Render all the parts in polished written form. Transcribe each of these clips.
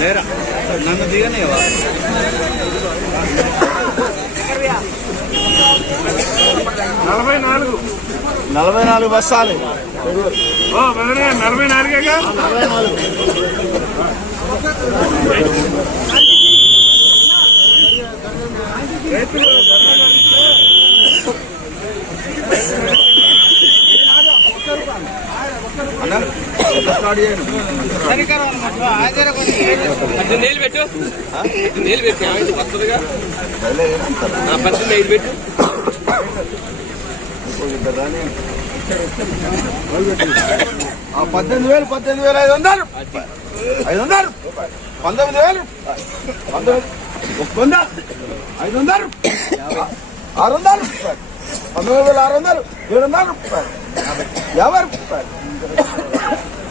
లేరా నన్ను దిగనేవా 44 బస్సాలు 44 నీళ్ళు పెట్టు వస్తుందిగా 18 పెట్టు 18,500 500 19,000 500 600 19,600 700 రూపాయలు 50 రూపాయలు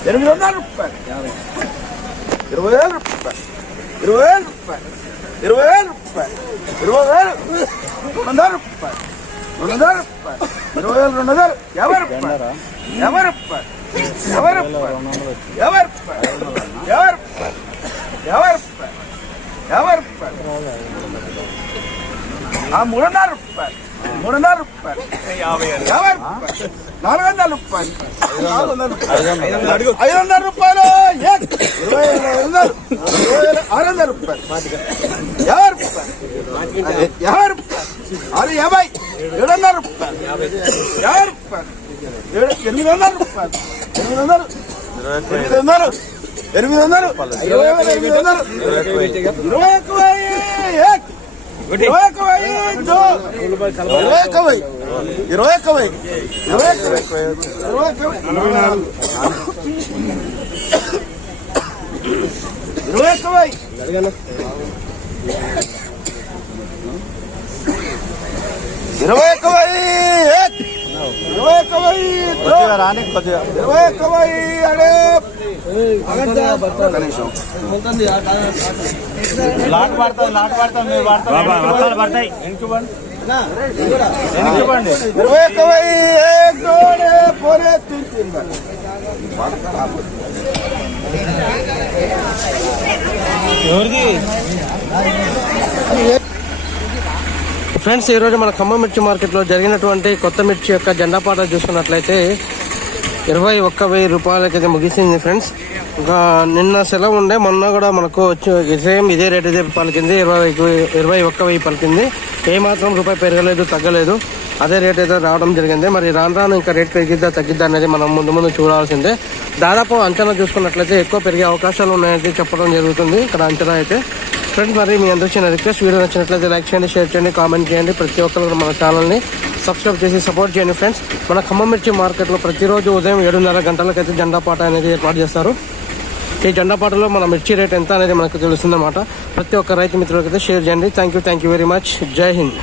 800 రూపాయలు 20,000 రూపాయలు 20,000 రూపాయలు 20,000 రూపాయలు 20,000 200 రూపాయలు 200 రూపాయలు 20,000 200 50 రూపాయలు 50 రూపాయలు 50 రూపాయలు 50 రూపాయలు 300 రూపాయలు 300 రూపాయలు 50 రూపాయలు 400 రూపాయలు 500 రూపాయలు 600 రూపాయలు 50 రూపాయలు 50 రూపాయలు 50 700 రూపాయలు 50 రూపాయలు 800 రూపాయలు 800 లాట్ పడతాయి మీరు పడతాయి ఫ్రెండ్స్, ఈరోజు మన ఖమ్మం మిర్చి మార్కెట్లో జరిగినటువంటి కొత్త మిర్చి యొక్క జెండా పాట చూసుకున్నట్లయితే 21,000 రూపాయలకైతే ముగిసింది ఫ్రెండ్స్. ఇంకా నిన్న సెలవు ఉండే, మొన్న కూడా మనకు వచ్చి సేమ్ ఇదే రేట్ ఇదే పలికింది. 21,000 పలికింది. ఏమాత్రం రూపాయి పెరగలేదు, తగ్గలేదు, అదే రేట్ అయితే రావడం జరిగింది. మరి రాను ఇంకా రేట్ పెరిగిద్దా తగ్గిద్దా అనేది మనం ముందు చూడాల్సిందే. దాదాపు అంచనా చూసుకున్నట్లయితే ఎక్కువ పెరిగే అవకాశాలు ఉన్నాయని చెప్పడం జరుగుతుంది ఇక్కడ అంచనా అయితే. ఫ్రెండ్స్, మరి మీ అందరూ చిన్న రిక్వెస్ట్, వీడియో నచ్చినట్లయితే లైక్ చేయండి, షేర్ చేయండి, కామెంట్ చేయండి. ప్రతి ఒక్కరు మన ఛానల్ని సబ్స్క్రైబ్ చేసి సపోర్ట్ చేయండి ఫ్రెండ్స్. మన ఖమ్మం మిర్చి మార్కెట్లో ప్రతిరోజు ఉదయం 7:30 గంటలకైతే జెండా పాట అనేది ఏర్పాటు చేస్తారు. ఈ జెండా పాటలో మన మిర్చి రేట్ ఎంత అనేది మనకు తెలుస్తుందన్నమాట. ప్రతి ఒక్క రైతు మిత్రులకైతే షేర్ చేయండి. Thank you very much. జై హింద్.